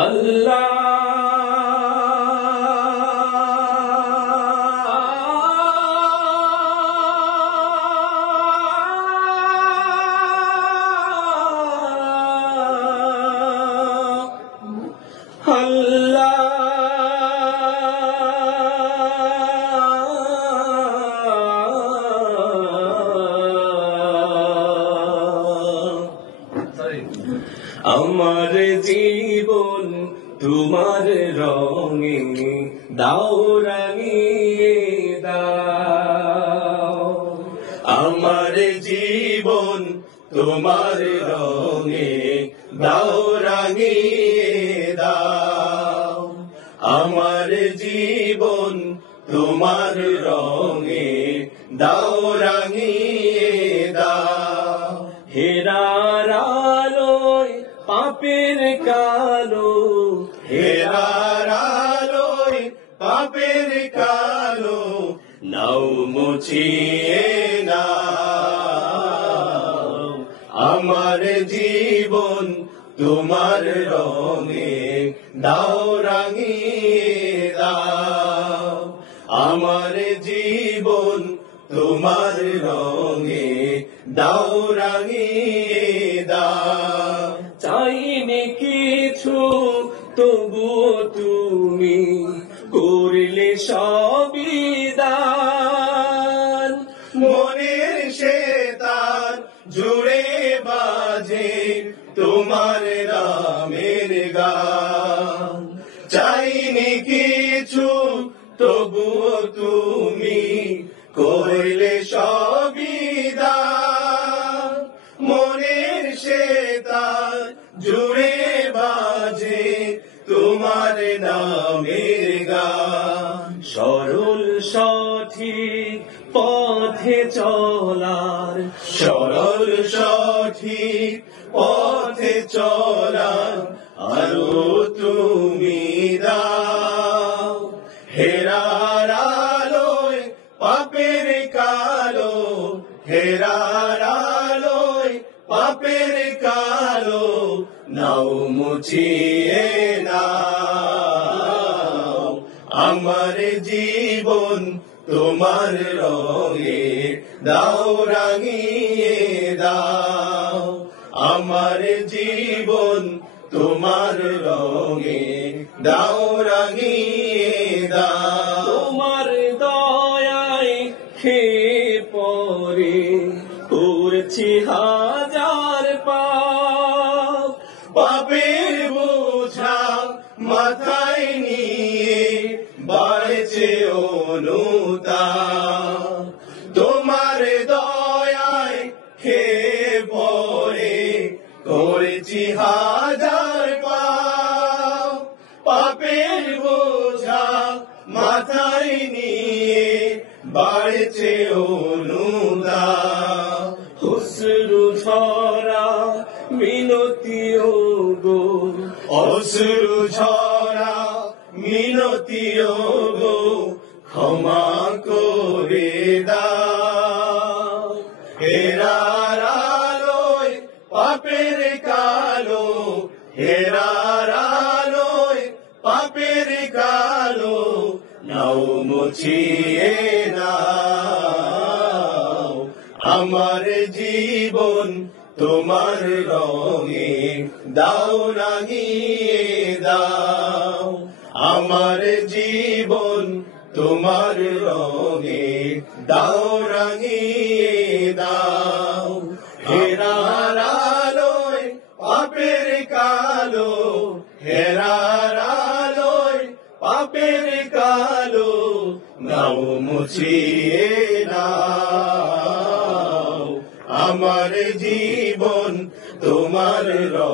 আল্লাহ আমার জীবন তোমার রঙে দাও রাঙিয়ে দাও, আমার জীবন তোমার রঙে দাও রাঙিয়ে দাও, আমার জীবন তোমার রঙে দাও রাঙিয়ে দাও। হেরার আলোয় পাপের কালো, হেরার আলোয় পাপের কালো নাও মুছিয়ে নাও, আমার জীবন তোমার রঙে দাও রাঙিয়ে দাও, আমার জীবন তোমার রঙে দাও রাঙিয়ে দাও। চাইনি কিছু তবুও তুমি করলে সবই দান, মনের সেতার জুড়ে বাজে তোমার নামের গান। চাইনি কিছু তবুও তুমি করলে সবই দান, মনের সেতার জুড়ে বাজে তোমার নামের গান। সরল সঠিক পথে চলার, সরল সঠিক পথে চলার আলো তুমি দাও, হেরার আলোয় পাপের কালো, হেরার আলোয় পাপের কালো নাও মুছিয়ে নাও, আমার জীবন তোমার রঙে দাও রাঙিয়ে দাও, আমার জীবন তোমার রঙে দাও রাঙিয়ে দাও। তোমার দয়ায় খেয়ে পরে করছি হাজার পাপ, পাপের বোঝা মাথায় নিয়ে বাড়ছে অনুতাপ, তোমার দয়ায় খেয়ে পরে করেছি হাজার পাপ, পাপের বোঝা মাথায় নিয়ে বাড়ছে অনুতাপ। অশ্রু ঝরা মিনতি ওগো, অশ্রু ঝরা মিনতি ওগো ক্ষমা করে দাও, হেরার আলোয় পাপের কালো, হেরার আলোয় পাপের কালো নাও মুছিয়ে নাও, আমার জীবন তোমার রঙে দাও রাঙিয়ে দাও, আমার জীবন তোমার রঙে দাও রাঙিয়ে দাও। হেরার আলোয় পাপের কালো, হেরার আলোয় পাপের কালো নাও মুছিয়ে নাও, আমার জীবন তোমার রঙে